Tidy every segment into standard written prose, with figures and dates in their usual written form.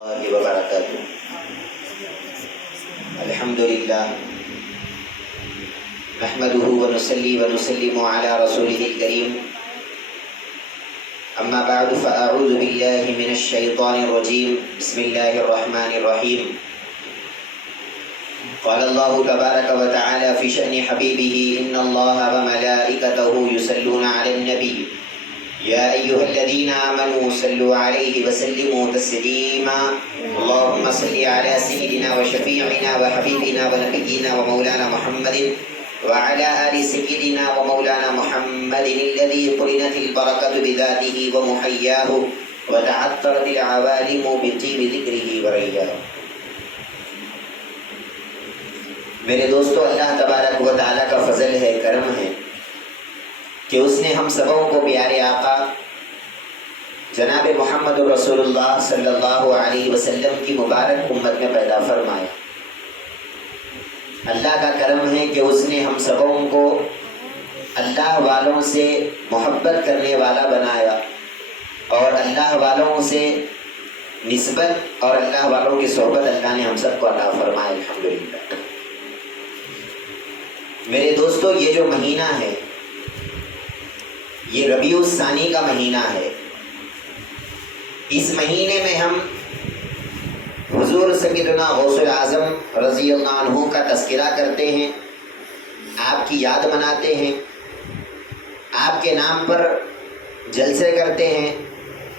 اللہ وبرکاتہ۔ الحمدللہ نحمده ونصلي ونسلم على رسوله الكريم، اما بعد فاعوذ باللہ من الشیطان الرجیم، بسم اللہ الرحمن الرحیم۔ قال اللہ تبارک وتعالی فی شأن حبیبہ ان اللہ وملائکتہ یصلون علی النبی یا ایہا الذین آمنوا صلوا علیہ وسلموا تسلیما۔ اللهم صل على سيدنا وشفيعنا وحبيبنا ونبينا ومولانا محمد وعلى آل سيدنا ومولانا محمد الذي قرنت البركة بذاته ومحياه وتعطرت العوالم بطيب ذكره ورياه۔ میرے دوستو، اللہ تبارک و تعالیٰ کا فضل ہے، کرم ہے کہ اس نے ہم سبوں کو پیارے آقا جناب محمد رسول اللہ صلی اللہ علیہ وسلم کی مبارک امت میں پیدا فرمایا۔ اللہ کا کرم ہے کہ اس نے ہم سبوں کو اللہ والوں سے محبت کرنے والا بنایا اور اللہ والوں سے نسبت اور اللہ والوں کی صحبت اللہ نے ہم سب کو عطا فرمایا، الحمدللہ۔ میرے دوستو، یہ جو مہینہ ہے یہ ربیع الثانی کا مہینہ ہے۔ اس مہینے میں ہم حضور سیدنا غوث الاعظم رضی اللہ عنہ کا تذکرہ کرتے ہیں، آپ کی یاد مناتے ہیں، آپ کے نام پر جلسے کرتے ہیں،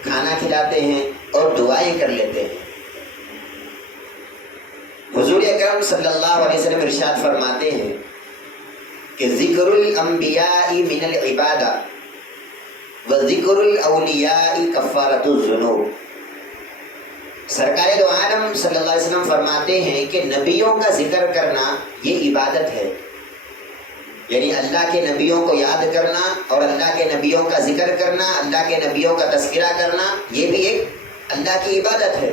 کھانا کھلاتے ہیں اور دعائیں کر لیتے ہیں۔ حضور اکرم صلی اللہ علیہ وسلم ارشاد فرماتے ہیں کہ ذکر الانبیاء من العبادہ وذکر الاولیاء کفارۃ الذنوب۔ سرکار دو عالم صلی اللہ علیہ وسلم فرماتے ہیں کہ نبیوں کا ذکر کرنا یہ عبادت ہے، یعنی اللہ کے نبیوں کو یاد کرنا اور اللہ کے نبیوں کا ذکر کرنا، اللہ کے نبیوں کا تذکرہ کرنا، یہ بھی ایک اللہ کی عبادت ہے۔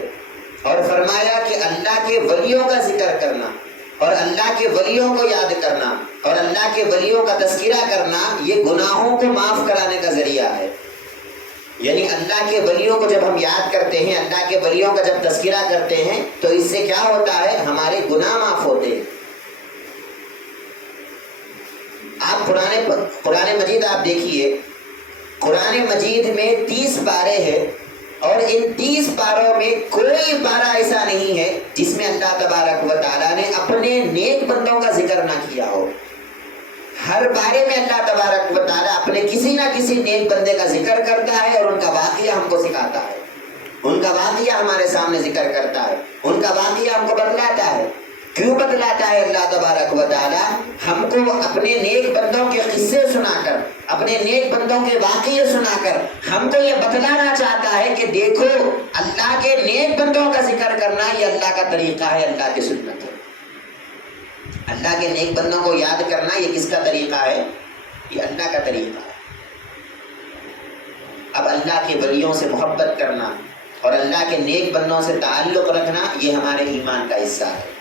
اور فرمایا کہ اللہ کے ولیوں کا ذکر کرنا اور اللہ کے ولیوں کو یاد کرنا اور اللہ کے ولیوں کا تذکرہ کرنا یہ گناہوں کو معاف کرانے کا ذریعہ ہے۔ یعنی اللہ کے ولیوں کو جب ہم یاد کرتے ہیں، اللہ کے ولیوں کا جب تذکرہ کرتے ہیں تو اس سے کیا ہوتا ہے؟ ہمارے گناہ معاف ہوتے ہیں۔ آپ قرآن مجید آپ دیکھیے، قرآن مجید میں 30 پارے ہیں اور ان 30 پاروں میں کوئی پارہ ایسا نہیں ہے جس میں اللہ تبارک و تعالیٰ نے اپنے نیک بندوں کا ذکر نہ کیا ہو۔ ہر پارے میں اللہ تبارک و تعالیٰ اپنے کسی نہ کسی نیک بندے کا ذکر کرتا ہے اور ان کا واقعہ ہم کو سکھاتا ہے، ان کا واقعہ ہمارے سامنے ذکر کرتا ہے، ان کا واقعہ ہم کو بتلاتا ہے۔ کیوں بتلاتا ہے اللہ تبارک و تعالیٰ؟ ہم کو اپنے نیک بندوں کے قصے سنا کر، اپنے نیک بندوں کے واقعے سنا کر ہم کو یہ بتلانا چاہتا ہے کہ دیکھو، اللہ کے نیک بندوں کا ذکر کرنا یہ اللہ کا طریقہ ہے، اللہ کی سنت ہے۔ اللہ کے نیک بندوں کو یاد کرنا یہ کس کا طریقہ ہے؟ یہ اللہ کا طریقہ ہے۔ اب اللہ کے ولیوں سے محبت کرنا اور اللہ کے نیک بندوں سے تعلق رکھنا یہ ہمارے ایمان کا حصہ ہے۔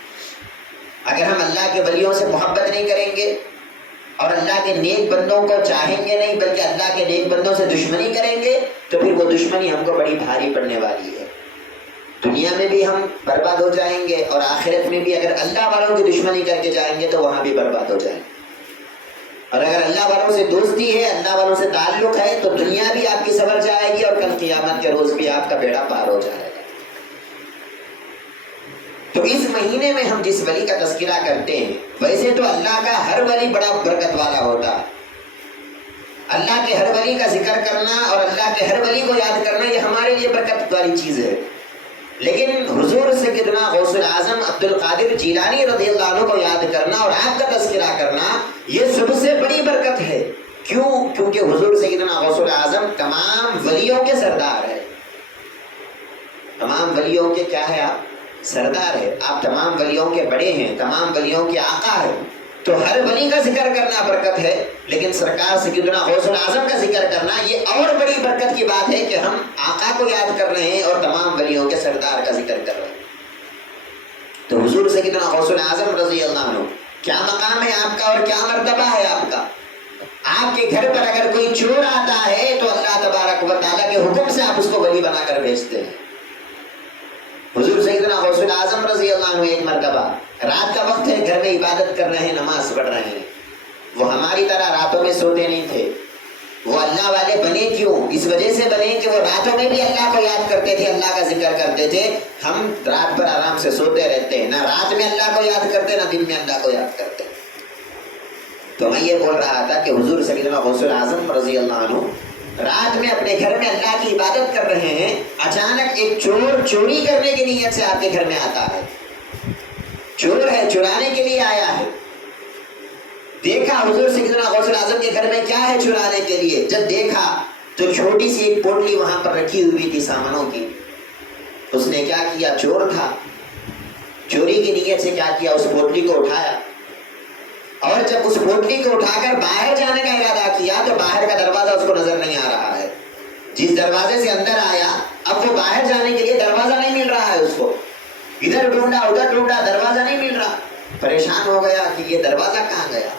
اگر ہم اللہ کے ولیوں سے محبت نہیں کریں گے اور اللہ کے نیک بندوں کو چاہیں گے نہیں بلکہ اللہ کے نیک بندوں سے دشمنی کریں گے تو پھر وہ دشمنی ہم کو بڑی بھاری پڑنے والی ہے۔ دنیا میں بھی ہم برباد ہو جائیں گے اور آخرت میں بھی اگر اللہ والوں کی دشمنی کر کے جائیں گے تو وہاں بھی برباد ہو جائیں گے۔ اور اگر اللہ والوں سے دوستی ہے، اللہ والوں سے تعلق ہے تو دنیا بھی آپ کی سنور جائے گی اور کل قیامت کے روز بھی آپ کا بیڑا پار ہو جائے گا۔ تو اس مہینے میں ہم جس ولی کا تذکرہ کرتے ہیں، ویسے تو اللہ کا ہر ولی بڑا برکت والا ہوتا ہے۔ اللہ کے ہر ولی کا ذکر کرنا اور اللہ کے ہر ولی کو یاد کرنا یہ ہمارے لیے برکت والی چیز ہے، لیکن حضور سیدنا غوث الاعظم عبد القادر جیلانی رضی اللہ عنہ کو یاد کرنا اور آپ کا تذکرہ کرنا یہ سب سے بڑی برکت ہے۔ کیوں؟ کیونکہ حضور سیدنا غوث الاعظم تمام ولیوں کے سردار ہے۔ تمام ولیوں کے کیا ہے؟ آپ سردار ہے، آپ تمام ولیوں کے بڑے ہیں، تمام ولیوں کے آقا ہے۔ تو ہر ولی کا ذکر کرنا برکت ہے، لیکن سرکار سیدنا غوث الاعظم کا ذکر کرنا یہ اور بڑی برکت کی بات ہے کہ ہم آقا کو یاد کر رہے ہیں اور تمام ولیوں کے سردار کا ذکر کر رہے ہیں۔ تو حضور سیدنا غوث الاعظم رضی اللہ عنہ کیا مقام ہے آپ کا اور کیا مرتبہ ہے آپ کا؟ آپ کے گھر پر اگر کوئی چور آتا ہے تو اللہ تبارک و تعالیٰ کے حکم سے آپ اس کو ولی بنا کر بھیجتے ہیں۔ غوث اعظم رضی اللہ عنہ ایک مرتبہ رات کا وقت ہے، گھر میں عبادت کر رہے ہیں، نماز پڑھ رہے ہیں. وہ ہماری طرح راتوں میں سوتے نہیں تھے. وہ اللہ والے بنے کیوں؟ اس وجہ سے بنے کہ وہ راتوں میں بھی اللہ کو یاد کرتے تھے، اللہ کا ذکر کرتے تھے. ہم رات بھر آرام سے سوتے رہتے ہیں، نہ رات میں اللہ کو یاد کرتے نہ دن میں اللہ کو یاد کرتے. تو میں یہ بول رہا تھا کہ حضور سیدنا غوث اعظم رضی اللہ عنہ رات میں اپنے گھر میں اللہ کی عبادت کر رہے ہیں. اچانک ایک چور چوری کرنے کی نیت سے آپ کے گھر میں آتا ہے. چور ہے، چرانے کے لیے آیا ہے. دیکھا حضور سیدنا غوث اعظم کے گھر میں کیا ہے چرانے کے لیے. جب دیکھا تو چھوٹی سی ایک پوٹلی وہاں پر رکھی ہوئی تھی سامانوں کی. اس نے کیا کیا؟ چور تھا، چوری کی نیت سے کیا کیا؟ اس پوٹلی کو اٹھایا، اور جب اس پوٹلی کو اٹھا کر باہر جانے کا ارادہ کیا تو باہر کا دروازہ اس کو نظر نہیں آ رہا ہے. جس دروازے سے اندر آیا اب وہ باہر جانے کے لیے دروازہ نہیں مل رہا ہے. اس کو ادھر ڈھونڈا ادھر ڈھونڈا، دروازہ نہیں مل رہا. پریشان ہو گیا کہ یہ دروازہ کہاں گیا.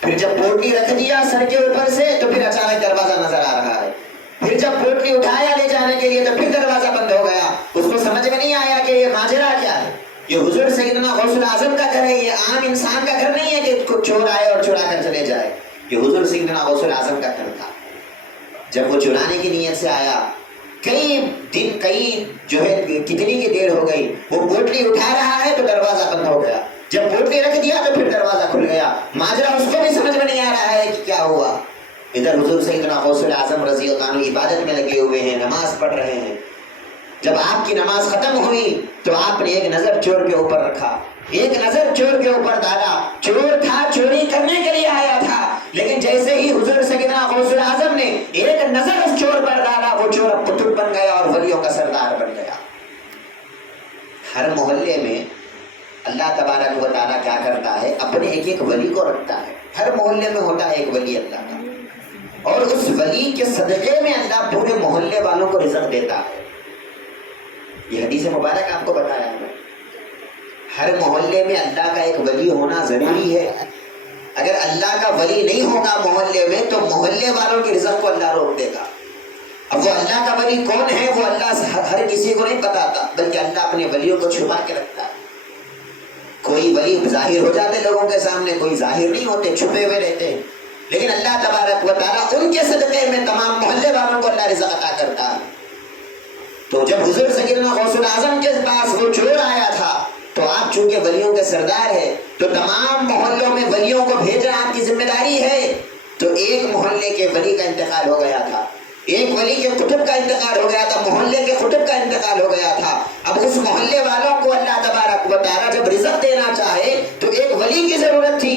پھر جب پوٹلی رکھ دیا سر کے اوپر سے تو پھر اچانک دروازہ نظر آ رہا ہے. پھر جب پوٹلی اٹھایا لے جانے کے لیے تو پھر دروازہ بند ہو گیا. اس کو سمجھ میں نہیں آیا کہ یہ ماجرا کیا ہے. یہ حضور سیدنا غوث اعظم کا گھر ہے، یہ عام انسان کا گھر نہیں ہے کہ کوئی چور آئے اور چرا کر چلے جائے. یہ حضور سیدنا غوث اعظم کا گھر تھا. جب وہ چرانے کی نیت سے آیا، کئی دن کتنی کی دیر ہو گئی، وہ پوٹلی اٹھا رہا ہے تو دروازہ بند ہو گیا. جب پوٹلی رکھ دیا تو پھر دروازہ کھل گیا. ماجرا اس کو بھی سمجھ میں نہیں آ رہا ہے کہ کیا ہوا. ادھر حضور سیدنا غوث اعظم رضی اللہ عنہ عبادت میں لگے ہوئے ہیں، نماز پڑھ رہے ہیں. جب آپ کی نماز ختم ہوئی تو آپ نے ایک نظر چور کے اوپر رکھا، ایک نظر چور کے اوپر ڈالا. چور تھا، چوری کرنے کے لیے آیا تھا، لیکن جیسے ہی حضور سیدنا غوث اعظم نے ایک نظر اس چور پر ڈالا، وہ چور اب قطب بن گیا اور ولیوں کا سردار بن گیا. ہر محلے میں اللہ تبارک و تعالیٰ کیا کرتا ہے؟ اپنے ایک ایک ولی کو رکھتا ہے. ہر محلے میں ہوتا ہے ایک ولی اللہ کا، اور اس ولی کے صدقے میں اللہ پورے محلے والوں کو رزق دیتا ہے. یہ حدیث مبارک آپ کو بتایا ہے. ہر محلے میں اللہ کا ایک ولی ہونا ضروری ہے. اگر اللہ کا ولی نہیں ہوگا محلے میں تو محلے والوں کی رزق کو اللہ روک دے گا. اب وہ اللہ کا ولی کون ہے وہ اللہ ہر کسی کو نہیں بتاتا، بلکہ اللہ اپنے ولیوں کو چھپا کے رکھتا ہے. کوئی ولی ظاہر ہو جاتے لوگوں کے سامنے، کوئی ظاہر نہیں ہوتے، چھپے ہوئے رہتے ہیں. لیکن اللہ تبارک و تعالیٰ ان کے صدقے میں تمام محلے والوں کو اللہ رزق عطا کرتا ہے. تو جب حضور سیدنا غوث اعظم کے پاس وہ چور آیا تھا تو آپ چونکہ ولیوں کے سردار ہیں تو تمام محلوں میں ولیوں کو بھیجنا آپ کی ذمہ داری ہے. تو ایک محلے کے ولی کا انتقال ہو گیا تھا، ایک ولی کے قطب کا انتقال ہو گیا تھا، محلے کے قطب کا انتقال ہو گیا تھا. اب اس محلے والوں کو اللہ تبارک و تعالیٰ جب رزق دینا چاہے تو ایک ولی کی ضرورت تھی.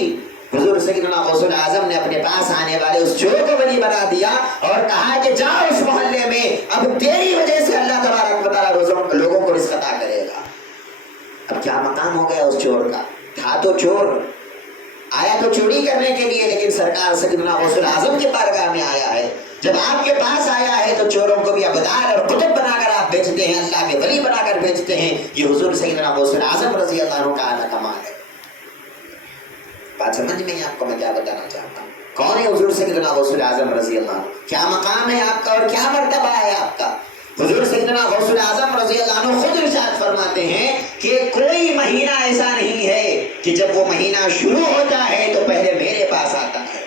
حضور سیدنا غوث اعظم نے اپنے پاس آنے والے اس چور کو ولی بنا دیا اور کہا کہ جاؤ اس محلے میں، اب تیری وجہ سے اللہ تبارک و تعالیٰ لوگوں کو رزق عطا کرے گا. اب کیا مقام ہو گیا اس چور کا. تھا تو چور، آیا تو چوری کرنے کے لیے، لیکن سرکار سیدنا غوث اعظم کے بارگاہ میں آیا ہے. جب آپ کے پاس آیا ہے تو چوروں کو بھی ابدال اور قطب بنا کر آپ بیچتے ہیں، اللہ کے ولی بنا کر بیچتے ہیں. یہ حضور سیدنا غوث اعظم رضی اللہ عنہ کا اعلیٰ کمال ہے. بات سمجھ میں آپ کو میں کیا بتانا چاہتا ہوں؟ کون ہے حضور سیدنا غوث اعظم رضی اللہ عنہ؟ کیا مقام ہے آپ کا اور کیا مرتبہ ہے آپ کا؟ حضور سیدنا غوث اعظم رضی اللہ عنہ خود ارشاد فرماتے ہیں کہ کوئی مہینہ ایسا نہیں ہے کہ جب وہ مہینہ شروع ہوتا ہے تو پہلے میرے پاس آتا ہے.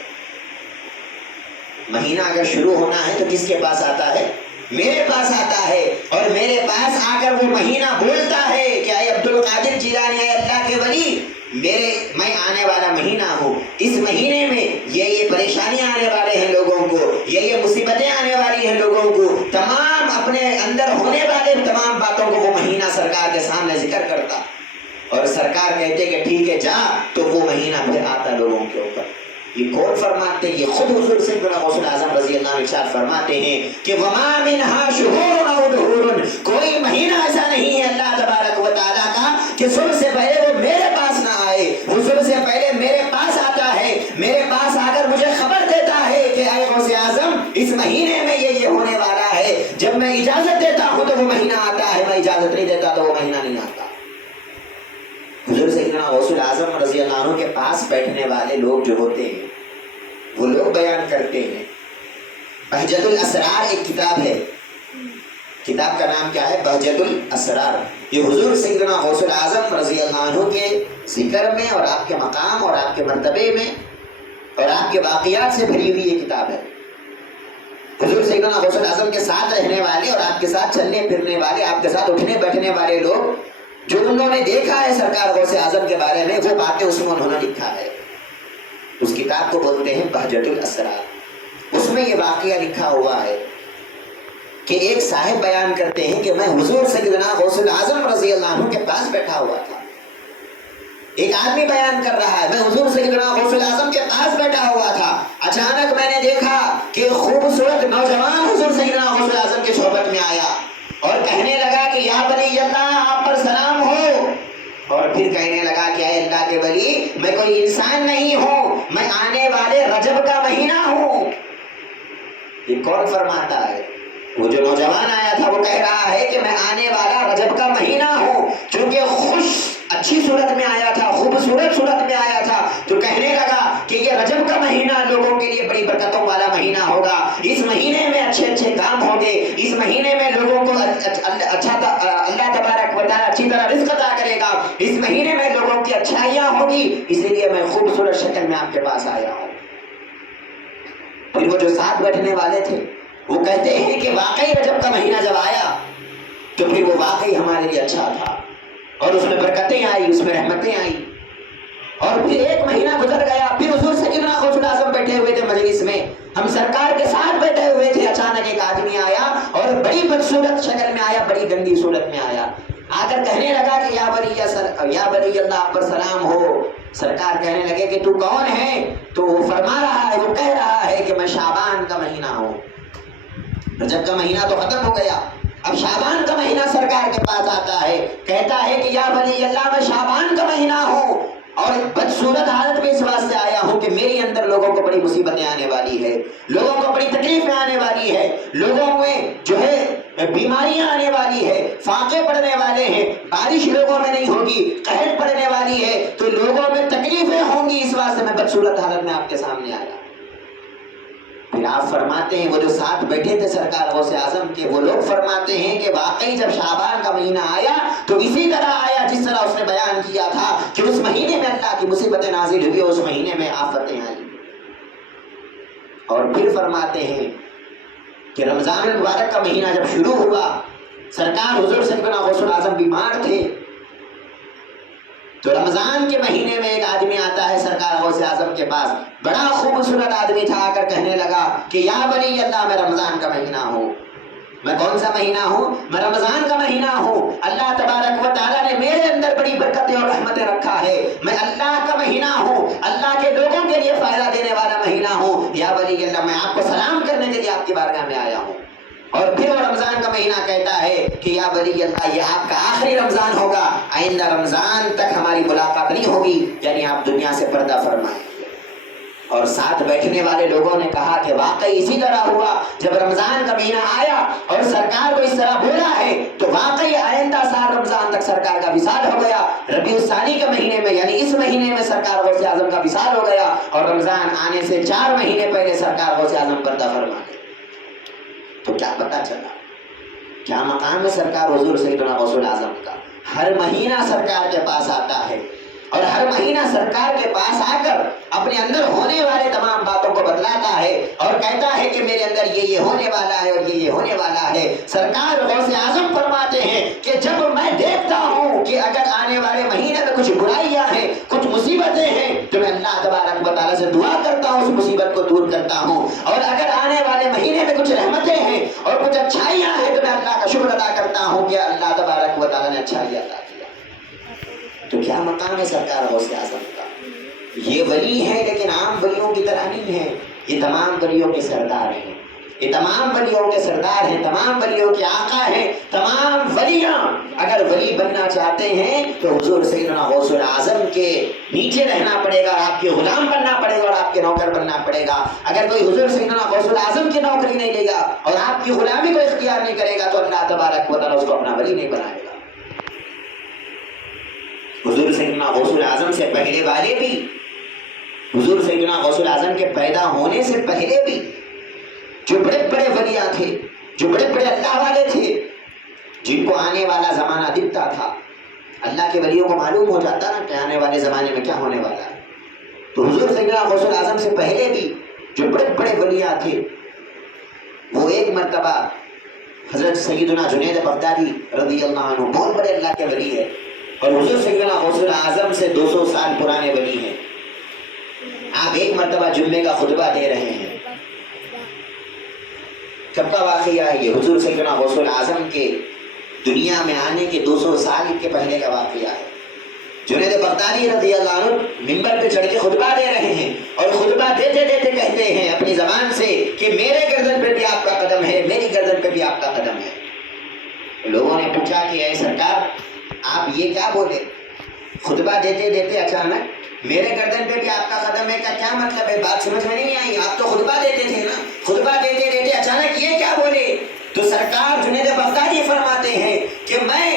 مہینہ اگر شروع ہونا ہے تو کس کے پاس آتا ہے؟ میرے پاس آتا ہے. اور میرے پاس آ کر وہ مہینہ بولتا ہے کہ اے عبد القادر جیلانی، اے اللہ کے ولی، میں آنے والا مہینہ ہوں. اس مہینے میں یہ پریشانیاں آنے والے ہیں لوگوں کو، یہ مصیبتیں آنے والی ہیں لوگوں کو. تمام اپنے اندر ہونے والے تمام باتوں کو وہ مہینہ سرکار کے سامنے ذکر کرتا اور سرکار کہتے کہ ٹھیک ہے جا، تو وہ مہینہ پھر آتا لوگوں کے اوپر. یہ کون فرماتے ہیں؟ یہ خود حضور سیدنا غوث اعظم رضی اللہ عنہ ارشاد فرماتے ہیں کہ وما منها شهور او دہور، کوئی مہینہ ایسا نہیں ہے اللہ تبارک و تعالیٰ کا کہ صبح سے پہلے وہ میرے پاس نہ آئے. وہ صبح سے پہلے میرے پاس آتا ہے، میرے پاس آ کر مجھے خبر دیتا ہے کہ اے غوث اعظم اس مہینے میں یہ ہونے والا ہے. جب میں اجازت دیتا ہوں تو وہ مہینہ آتا ہے، میں اجازت نہیں دیتا تو وہ مہینہ نہیں آتا. حضور سیدنا غوث اعظم رضی اللہ عنہ کے پاس بیٹھنے والے لوگ جو ہوتے ہیں وہ لوگ بیان کرتے ہیں. بہجت الاسرار ایک کتاب ہے، کتاب کا نام کیا ہے؟ بہجت الاسرار. یہ حضور سیدنا غوث الاعظم رضی اللہ عنہ کے ذکر میں اور آپ کے مقام اور آپ کے مرتبے میں اور آپ کے واقعات سے بھری ہوئی یہ کتاب ہے. حضور سیدنا غوث الاعظم کے ساتھ رہنے والے اور آپ کے ساتھ چلنے پھرنے والے، آپ کے ساتھ اٹھنے بیٹھنے والے لوگ، جو انہوں نے دیکھا ہے سرکار غوث اعظم کے بارے میں، وہ باتیں اس میں انہوں نے لکھا ہے. اس کتاب کو بولتے ہیں بہجت الاسرار. اس میں یہ واقعہ لکھا ہوا ہے کہ ایک صاحب بیان کرتے ہیں کہ میں حضور سیدنا غوث الاعظم رضی اللہ عنہ کے پاس بیٹھا ہوا تھا. ایک آدمی بیان کر رہا ہے میں حضور سیدنا غوث الاعظم کے پاس بیٹھا ہوا تھا، اچانک میں نے دیکھا کہ خوبصورت نوجوان حضور سیدنا غوث الاعظم کی صحبت میں آیا اور کہنے لگا کہ یا ولی اللہ آپ پر سلام ہو، اور پھر کہنے لگا کہ اے اللہ کے ولی میں کوئی انسان نہیں ہوں، میں آنے والے رجب کا مہینہ ہوں. یہ کون فرماتا ہے؟ وہ جو نوجوان آیا تھا وہ کہہ رہا ہے کہ میں آنے والا رجب کا مہینہ ہوں. چونکہ اچھی صورت میں آیا تھا، خوبصورت صورت میں آیا تھا، تو کہنے لگا کہ یہ رجب کا مہینہ لوگوں کے لیے بڑی برکتوں والا مہینہ ہوگا. اس مہینے میں اچھے اچھے کام ہوں گے، اس مہینے میں لوگوں کو اللہ تبارک و تعالیٰ اچھی طرح رزق عطا کرے گا، اس مہینے میں لوگوں کی اچھائیاں ہوں گی، اسی لیے میں خوبصورت شکل میں آپ کے پاس آیا ہوں. پھر وہ جو ساتھ بیٹھنے والے تھے وہ کہتے ہیں کہ واقعی رجب کا مہینہ جب آیا تو پھر وہ واقعی ہمارے لیے اچھا تھا، اور اس میں برکتیں آئی، اس میں رحمتیں آئی. اور پھر ایک مہینہ گزر گیا، پھر حضور سیدنا غوث الاعظم بیٹھے ہوئے تھے مجلس میں، ہم سرکار کے ساتھ بیٹھے ہوئے تھے، اچانک ایک آدمی آیا اور بڑی بدصورت شکل میں آیا، بڑی گندی صورت میں آیا، آ کر کہنے لگا کہ یا ولی اللہ آپ پر سلام ہو. سرکار کہنے لگے کہ تو کون ہے؟ تو وہ فرما رہا ہے، وہ کہہ رہا ہے کہ میں شعبان کا مہینہ ہوں. رجب کا مہینہ تو ختم ہو گیا، اب شعبان کا مہینہ سرکار کے پاس آتا ہے، کہتا ہے کہ یا ولی اللہ میں شعبان کا مہینہ ہوں اور بدصورت حالت میں اس واسطے آیا ہوں کہ میرے اندر لوگوں کو بڑی مصیبتیں آنے والی ہے، لوگوں کو بڑی تکلیفیں آنے والی ہے، لوگوں میں جو ہے بیماریاں آنے والی ہے، فاقے پڑنے والے ہیں، بارش لوگوں میں نہیں ہوگی، قحط پڑنے والی ہے، تو لوگوں میں تکلیفیں ہوں گی، اس واسطے میں بدصورت حالت میں آپ کے سامنے آیا. پھر آپ فرماتے ہیں وہ جو ساتھ بیٹھے تھے سرکار غوث اعظم کے، وہ لوگ فرماتے ہیں کہ واقعی جب شعبان کا مہینہ آیا تو اسی طرح آیا جس طرح اس نے بیان کیا تھا کہ اس مہینے میں اللہ کی مصیبتیں نازل ہوئی، اس مہینے میں آفتیں آئی. اور پھر فرماتے ہیں کہ رمضان المبارک کا مہینہ جب شروع ہوا، سرکار حضور سیدنا غوث الاعظم بیمار تھے، تو رمضان کے مہینے میں ایک آدمی آتا ہے سرکار غوث اعظم کے پاس، بڑا خوبصورت آدمی تھا، آ کر کہنے لگا کہ یا ولی اللہ میں رمضان کا مہینہ ہوں. میں کون سا مہینہ ہوں؟ میں رمضان کا مہینہ ہوں. اللہ تبارک و تعالیٰ نے میرے اندر بڑی برکتیں اور رحمتیں رکھا ہے، میں اللہ کا مہینہ ہوں، اللہ کے لوگوں کے لیے فائدہ دینے والا مہینہ ہوں. یا ولی اللہ میں آپ کو سلام کرنے کے لیے آپ کی بارگاہ میں آیا ہوں. اور پھر وہ رمضان کا مہینہ کہتا ہے کہ یا ولی اللہ یہ آپ کا آخری رمضان ہوگا، آئندہ رمضان تک ہماری ملاقات نہیں ہوگی، یعنی آپ دنیا سے پردہ فرمائیں. اور ساتھ بیٹھنے والے لوگوں نے کہا کہ واقعی اسی طرح ہوا، جب رمضان کا مہینہ آیا اور سرکار کو اس طرح بولا ہے تو واقعی آئندہ سال رمضان تک سرکار کا وصال ہو گیا. ربیع الثانی کے مہینے میں یعنی اس مہینے میں سرکار غوث اعظم کا وصال ہو گیا، اور رمضان آنے سے 4 مہینے پہلے سرکار غوث اعظم پردہ فرما گئے. تو کیا پتہ چلا کیا مقام ہے سرکار حضور سیدنا غوث الاعظم کا؟ ہر مہینہ سرکار کے پاس آتا ہے اور ہر مہینہ سرکار کے پاس آ کر اپنے اندر ہونے والے تمام باتوں کو بتلاتا ہے اور کہتا ہے کہ میرے اندر یہ ہونے والا ہے اور یہ ہونے والا ہے. سرکار غوث اعظم فرماتے ہیں کہ جب میں دیکھتا ہوں کہ اگر آنے والے مہینے میں کچھ برائیاں ہیں، کچھ مصیبتیں ہیں، تو میں اللہ تبارک و تعالیٰ سے دعا کرتا ہوں، اس مصیبت کو دور کرتا ہوں. اور اگر آنے والے مہینے میں کچھ رحمتیں ہیں اور کچھ اچھائیاں ہیں تو میں اللہ کا شکر ادا کرتا ہوں کہ اللہ تبارک و تعالیٰ نے اچھائی عطا کیا. تو کیا مقام ہے سرکار غوث اعظم کا؟ یہ ولی ہے لیکن عام ولیوں کی طرح نہیں ہے، یہ تمام ولیوں کے سردار ہیں، یہ تمام ولیوں کے سردار ہیں، تمام ولیوں کے آقا ہیں. تمام ولیاں اگر ولی بننا چاہتے ہیں تو حضور سیدنا غوث الاعظم کے نیچے رہنا پڑے گا، آپ کے غلام بننا پڑے گا اور آپ کے نوکر بننا پڑے گا. اگر کوئی حضور سیدنا غوث الاعظم کی نوکری نہیں لے گا اور آپ کی غلامی کو اختیار نہیں کرے گا تو اللہ تبارک و تعالیٰ اس کو اپنا ولی نہیں بنائے گا. حضور سیدنا غوث الاعظم سے پہلے والے بھی، حضور سیدنا غوث الاعظم کے پیدا ہونے سے پہلے بھی جو بڑے بڑے ولیاں تھے، جو بڑے بڑے اللہ والے تھے، جن کو آنے والا زمانہ دکھتا تھا، اللہ کے ولیوں کو معلوم ہو جاتا نا کہ آنے والے زمانے میں کیا ہونے والا ہے. تو حضور سیدنا غوث اعظم سے پہلے بھی جو بڑے بڑے ولیاں تھے، وہ ایک مرتبہ حضرت سیدنا جنید بغدادی رضی اللہ عنہ بہت بڑے اللہ کے ولی ہے، اور حضور سیدنا غوث اعظم سے 200 سال پرانے ولی ہیں. آپ ایک مرتبہ جمعے کا خطبہ دے رہے ہیں. کب کا واقعہ ہے یہ؟ حضور سیدنا غوث اعظم کے دنیا میں آنے کے 200 سال کے پہلے کا واقعہ ہے. جنید بغدادی رضی اللہ عنہ منبر پہ چڑھ کے خطبہ دے رہے ہیں، اور خطبہ دیتے دیتے کہتے ہیں اپنی زبان سے کہ میرے گردن پہ بھی آپ کا قدم ہے، میری گردن پہ بھی آپ کا قدم ہے. لوگوں نے پوچھا کہ اے سرکار آپ یہ کیا بولے؟ خطبہ دیتے دیتے اچانک میرے گردن پہ بھی آپ کا قدم ہے کا کیا مطلب ہے؟ بات سمجھ میں نہیں آئی. آپ تو خطبہ دیتے تھے نا، خطبہ دیتے دیتے اچانک یہ کیا بولے؟ تو سرکار جنید بغدادی فرماتے ہیں کہ میں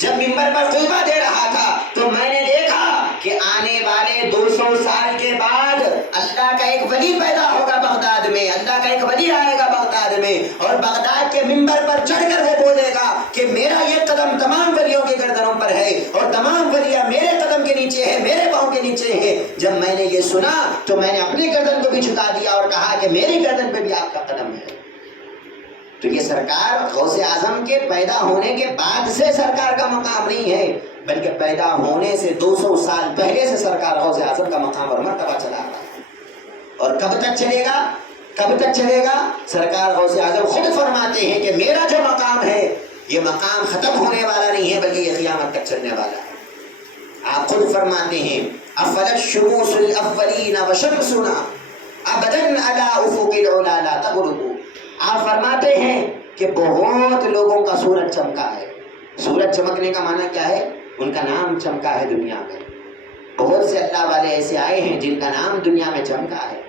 جب منبر پر خطبہ دے رہا تھا تو میں نے دیکھا کہ آنے والے 200 سال کے بعد اللہ کا ایک ولی پیدا ہوگا بغداد میں، اللہ کا ایک ولی آئے گا بغداد میں، اور بغداد کے منبر پر چڑھ کر وہ بولے گا کہ میرا یہ قدم تمام ولیوں کے گردنوں پر ہے، اور تمام ولیاں میرے قدم کے نیچے ہیں، میرے پاؤں کے نیچے ہیں. جب میں نے یہ سنا تو میں نے اپنی گردن کو بھی جھکا دیا اور کہا کہ میری گردن پہ بھی آپ کا قدم ہے. تو یہ سرکار غوث اعظم کے پیدا ہونے کے بعد سے سرکار کا مقام نہیں ہے، بلکہ پیدا ہونے سے 200 سال پہلے سے سرکار غوث اعظم کا مقام اور مرتبہ چلا رہا ہے. اور کب تک چلے گا؟ کب تک چلے گا؟ سرکار غوث اعظم خود فرماتے ہیں کہ میرا جو مقام ہے یہ مقام ختم ہونے والا نہیں ہے، بلکہ یہ قیامت تک چلنے والا ہے. آپ خود فرماتے ہیں افلت الشموس الاولین وشمسنا ابدا علی افق العلا لا تغرب. آپ فرماتے ہیں کہ بہت لوگوں کا سورج چمکا ہے. سورج چمکنے کا معنی کیا ہے؟ ان کا نام چمکا ہے دنیا میں. بہت سے اللہ والے ایسے آئے ہیں جن کا نام دنیا میں چمکا ہے،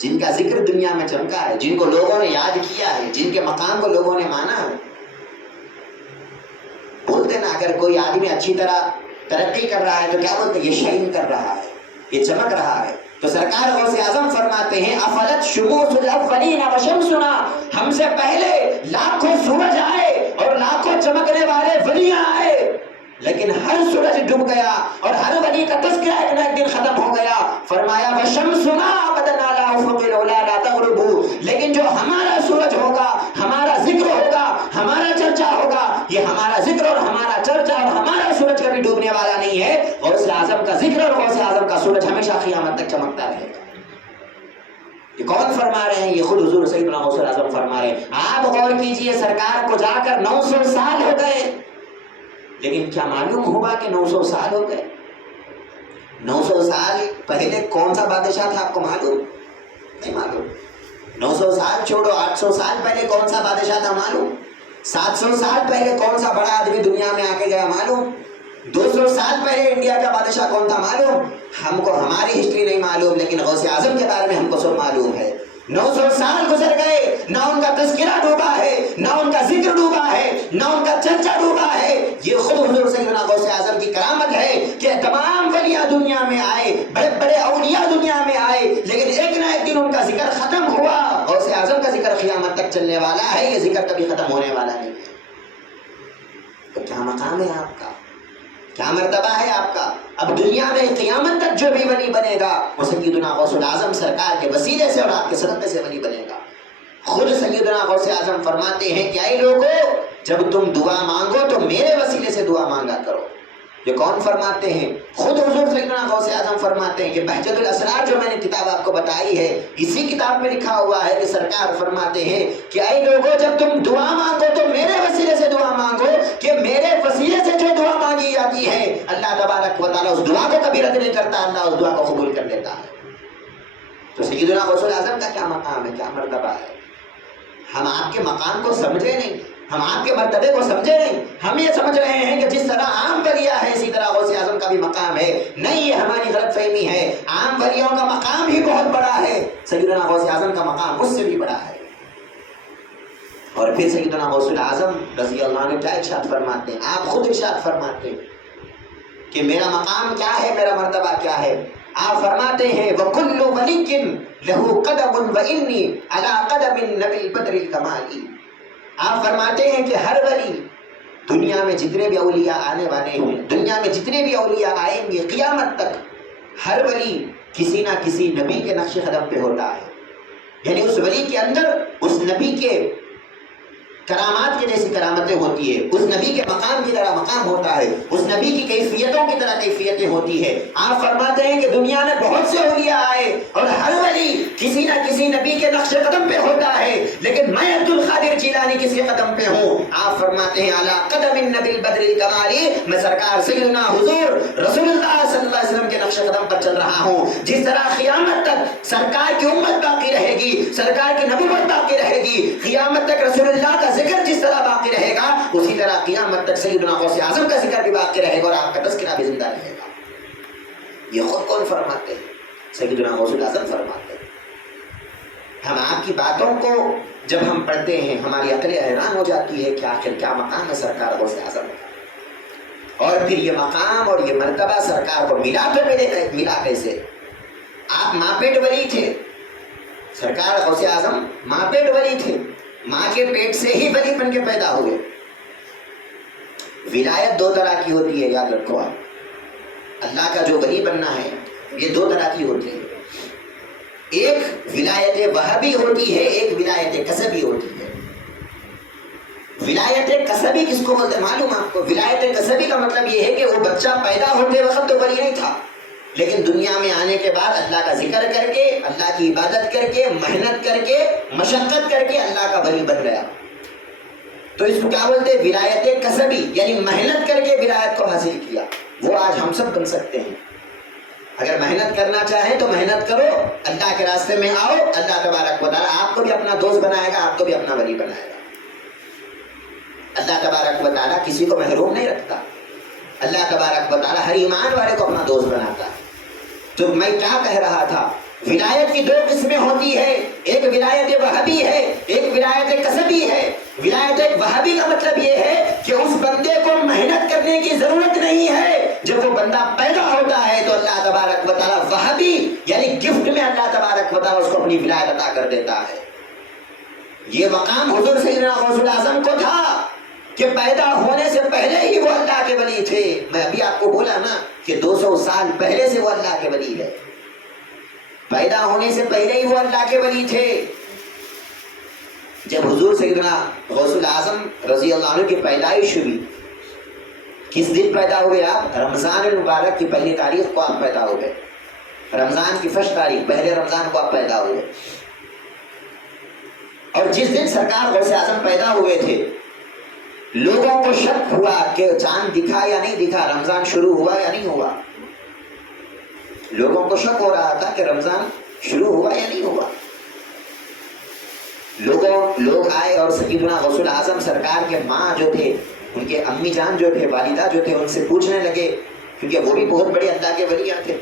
جن کا ذکر دنیا میں چمکا ہے، جن کو لوگوں نے یاد کیا ہے، جن کے مقام کو لوگوں نے مانا ہے. بولتے نا اگر کوئی آدمی اچھی طرح ترقی کر رہا ہے تو کیا بولتے؟ یہ شائن کر رہا ہے، یہ چمک رہا ہے. تو سرکار غوث اعظم فرماتے ہیں افلت شموس الاولین وشمسنا، ہم سے پہلے لاکھوں سورج آئے اور لاکھوں چمکنے والے ولیاں آئے، لیکن ہر سورج ڈوب گیا اور ہر ولی کا تذکرہ ایک نہ ایک دن ختم ہو گیا. فرمایا وشمسنا ابدا علی افق العلا لا تغرب، لیکن جو ہمارا سورج ہوگا، ہمارا ذکر ہوگا، ہمارا چرچا ہوگا، یہ ہمارا ذکر اور ہمارا چرچا اور ہمارا سورج کبھی ڈوبنے والا نہیں ہے. غوث اعظم کا ذکر اور غوث اعظم کا سورج ہمیشہ قیامت تک چمکتا رہے گا. یہ کون فرما رہے ہیں؟ یہ خود حضور سیدنا غوث اعظم فرما رہے ہیں. آپ غور کیجئے، سرکار کو جا کر 900 سال ہو گئے، لیکن کیا معلوم ہوا کہ 900 سال ہو گئے؟ 900 سال پہلے کون سا بادشاہ تھا آپ کو معلوم؟ نہیں معلوم. 900 سال چھوڑو، 800 سال پہلے کون سا بادشاہ تھا معلوم؟ 700 سال پہلے کون سا بڑا آدمی دنیا میں آ کے گیا معلوم؟ 200 سال پہلے انڈیا کا بادشاہ کون تھا معلوم؟ ہم کو ہماری ہسٹری نہیں معلوم، لیکن غوث اعظم کے بارے میں ہم کو سب معلوم ہے. 900 سال گزر گئے، نہ ان کا تذکرہ ڈوبا ہے، نہ ان کا ذکر ڈوبا ہے، نہ ان کا چرچا ڈوبا ہے. یہ خود حضور سیدنا غوث اعظم کی کرامت ہے کہ تمام ولیاں دنیا میں آئے، بڑے بڑے اولیاء دنیا میں آئے، لیکن ایک نہ ایک دن ان کا ذکر ختم ہوا. غوث اعظم کا ذکر قیامت تک چلنے والا ہے، یہ ذکر کبھی ختم ہونے والا نہیں. تو کیا مقام ہے آپ کا؟ کیا مرتبہ ہے آپ کا؟ اب دنیا میں قیامت تک جو بھی ولی بنے گا وہ سیدنا غوث اعظم سرکار کے وسیلے سے اور آپ کے صدقے سے ولی بنے گا. خود سیدنا غوث اعظم فرماتے ہیں کہ اے لوگو، جب تم دعا مانگو تو میرے وسیلے سے دعا مانگا کرو. یہ کون فرماتے ہیں؟ خود حضور سیدنا غوث اعظم فرماتے ہیں کہ بہجت الاسرار جو میں نے کتاب آپ کو بتائی ہے، اسی کتاب میں لکھا ہوا ہے کہ سرکار فرماتے ہیں کہ اے لوگو، جب تم دعا مانگو تو میرے وسیلے سے دعا مانگو، کہ میرے وسیلے سے جو دعا مانگی جاتی ہے اللہ تبارک و تعالیٰ اس دعا کو کبھی رد نہیں کرتا، اللہ اس دعا کو قبول کر لیتا ہے. تو سیدنا غوث اعظم کا کیا مقام ہے، کیا مرتبہ ہے؟ ہم آپ کے مقام کو سمجھے نہیں، ہم آپ کے مرتبے کو سمجھے نہیں. ہم یہ سمجھ رہے ہیں کہ جس طرح عام ولیہ ہے اسی طرح غوث اعظم کا بھی مقام ہے. نہیں، یہ ہماری غلط فہمی ہے. عام ولیوں کا مقام ہی بہت بڑا ہے، سیدنا غوث اعظم کا مقام اس سے بھی بڑا ہے. اور پھر سیدنا غوث اعظم رضی اللہ عنہ کیا ارشاد فرماتے ہیں؟ آپ خود ارشاد فرماتے ہیں کہ میرا مقام کیا ہے، میرا مرتبہ کیا ہے. آپ فرماتے ہیں وَكُلُّ مَلِكٍ لَهُ قَدَمٌ وَإِنِّي عَلَىٰ قَدَمِ النَّبِي الْبَدْرِ الْكَمَالِ. آپ فرماتے ہیں کہ ہر ولی دنیا میں جتنے بھی اولیاء آنے والے ہیں، دنیا میں جتنے بھی اولیاء آئیں گے قیامت تک، ہر ولی کسی نہ کسی نبی کے نقش قدم پہ ہوتا ہے، یعنی اس ولی کے اندر اس نبی کے کرامات کے جیسی کرامتیں ہوتی ہے، اس نبی کے مقام کی طرح مقام ہوتا ہے، اس نبی کی کیفیتوں کی طرح کیفیتیں ہوتی ہے۔ آپ فرماتے ہیں کہ دنیا میں بہت سے اولیاء آئے اور ہر ولی کسی نہ کسی نبی کے نقش قدم پہ ہوتا ہے، لیکن میں عبد القادر جیلانی کس کے قدم پہ ہوں؟ آپ فرماتے ہیں اعلیٰ قدم النبی البدر الکمالی، میں سرکار سیدنا حضور رسول اللہ صلی اللہ علیہ وسلم کے نقش قدم پر چل رہا ہوں۔ جس طرح قیامت تک سرکار کی امت باقی رہے گی، سرکار کی نبوت باقی رہے گی، قیامت تک رسول اللہ کا ذکر جس طرح باقی رہے گا، اسی طرح قیامت تک سیدنا غوث اعظم کا ذکر بھی باقی رہے گا اور آپ کا تذکرہ بھی زندہ رہے گا۔ یہ خود کون فرماتے ہیں؟ سیدنا غوث اعظم فرماتے ہیں۔ ہم آپ کی باتوں کو جب ہم پڑھتے ہیں ہماری عقل حیران ہو جاتی ہے کہ آخر کیا مقام ہے سرکار غوث اعظم کا، اور پھر یہ مقام اور یہ مرتبہ سرکار کو ملا کیسے؟ آپ ماں پیٹ ولی تھے، سرکار غوث اعظم ماں پیٹ ولی تھے، ماں کے پیٹ سے ہی ولی بن کے پیدا ہوئے۔ ولایت دو طرح کی ہوتی ہے، یاد رکھو آپ، اللہ کا جو ولی بننا ہے یہ دو طرح کی ہوتی ہے، ایک ولایت وہبی ہوتی ہے، ایک ولایت کسبی ہوتی ہے۔ ولایت کسبی کس کو بولتے ہیں معلوم آپ کو؟ ولایت کسبی کا مطلب یہ ہے کہ وہ بچہ پیدا ہوتے وقت تو ولی نہیں تھا، لیکن دنیا میں آنے کے بعد اللہ کا ذکر کر کے، اللہ کی عبادت کر کے، محنت کر کے، مشقت کر کے اللہ کا ولی بن گیا۔ تو اس کو کیا بولتے ہیں؟ ولایت کسبی، یعنی محنت کر کے ولایت کو حاصل کیا۔ وہ آج ہم سب بن سکتے ہیں، اگر محنت کرنا چاہیں تو محنت کرو، اللہ کے راستے میں آؤ، اللہ تبارک و تعالیٰ آپ کو بھی اپنا دوست بنائے گا، آپ کو بھی اپنا ولی بنائے گا۔ اللہ تبارک و تعالیٰ کسی کو محروم نہیں رکھتا، اللہ تبارک و تعالیٰ ہر ایمان والے کو اپنا دوست بناتا ہے۔ تو میں کیا کہہ رہا تھا، ولایت کی دو قسمیں ہوتی ہے، ایک ولایت وہبی ہے، ایک ولایت کسبی ہے۔ ولایت وہبی کا مطلب یہ ہے کہ اس بندے کو محنت کرنے کی ضرورت نہیں ہے، جب وہ بندہ پیدا ہوتا ہے تو اللہ تبارک و تعالیٰ وہبی یعنی گفٹ میں اللہ تبارک و تعالیٰ اس کو اپنی ولایت عطا کر دیتا ہے۔ یہ مقام حضور سیدنا غوث الاعظم کو تھا کہ پیدا ہونے سے پہلے ہی وہ اللہ کے ولی تھے۔ میں ابھی آپ کو بولا نا کہ 200 سال پہلے سے وہ اللہ کے ولی ہے، پیدا ہونے سے پہلے ہی وہ اللہ کے ولی تھے۔ جب حضور سیدنا غوث الاعظم رضی اللہ عنہ کی پیدائش ہوئی، کس دن پیدا ہوئے آپ؟ رمضان المبارک کی پہلی تاریخ کو آپ پیدا ہوئے، رمضان کی فرسٹ تاریخ، پہلے رمضان کو آپ پیدا ہوئے۔ اور جس دن سرکار غوث اعظم پیدا ہوئے تھے، لوگوں کو شک ہوا کہ چاند دکھا یا نہیں دکھا، رمضان شروع ہوا یا نہیں ہوا۔ لوگوں کو شک ہو رہا تھا کہ رمضان شروع ہوا یا نہیں ہوا۔ لوگ آئے اور سیدنا غوث الاعظم سرکار کے ماں جو تھے، ان کے امی جان جو تھے، والدہ جو تھے، ان سے پوچھنے لگے، کیونکہ وہ بھی بہت بڑے اللہ کے ولیاں تھے،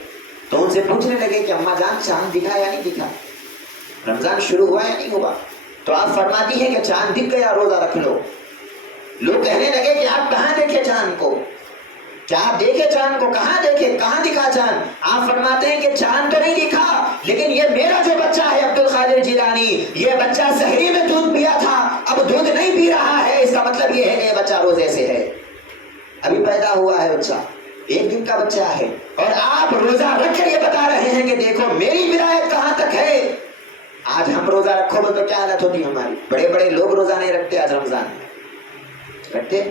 تو ان سے پوچھنے لگے کہ اماں جان چاند دکھا یا نہیں دکھا، رمضان شروع ہوا یا نہیں ہوا؟ تو آپ فرماتی ہیں کہ چاند دکھ گیا، روزہ رکھ لو۔ لوگ کہنے لگے کہ آپ کہاں دیکھے چاند کو؟ کیا آپ دیکھے چاند کو؟ کہاں دیکھے؟ کہاں دکھا چاند؟ آپ فرماتے ہیں کہ چاند تو نہیں دکھا، لیکن یہ میرا جو بچہ ہے عبد القادر جیلانی، یہ بچہ سحری میں دودھ پیا تھا، اب دودھ نہیں پی رہا ہے، اس کا مطلب یہ ہے کہ یہ بچہ روزے سے ہے، ابھی پیدا ہوا ہے بچہ، 1 دن کا بچہ ہے، اور آپ روزہ رکھ کر یہ بتا رہے ہیں کہ دیکھو میری ولایت کہاں تک ہے۔ آج ہم روزہ رکھو تو کیا حالت ہوتی ہماری؟ بڑے بڑے لوگ روزہ نہیں رکھتے، آج رمضان میں رکھتے۔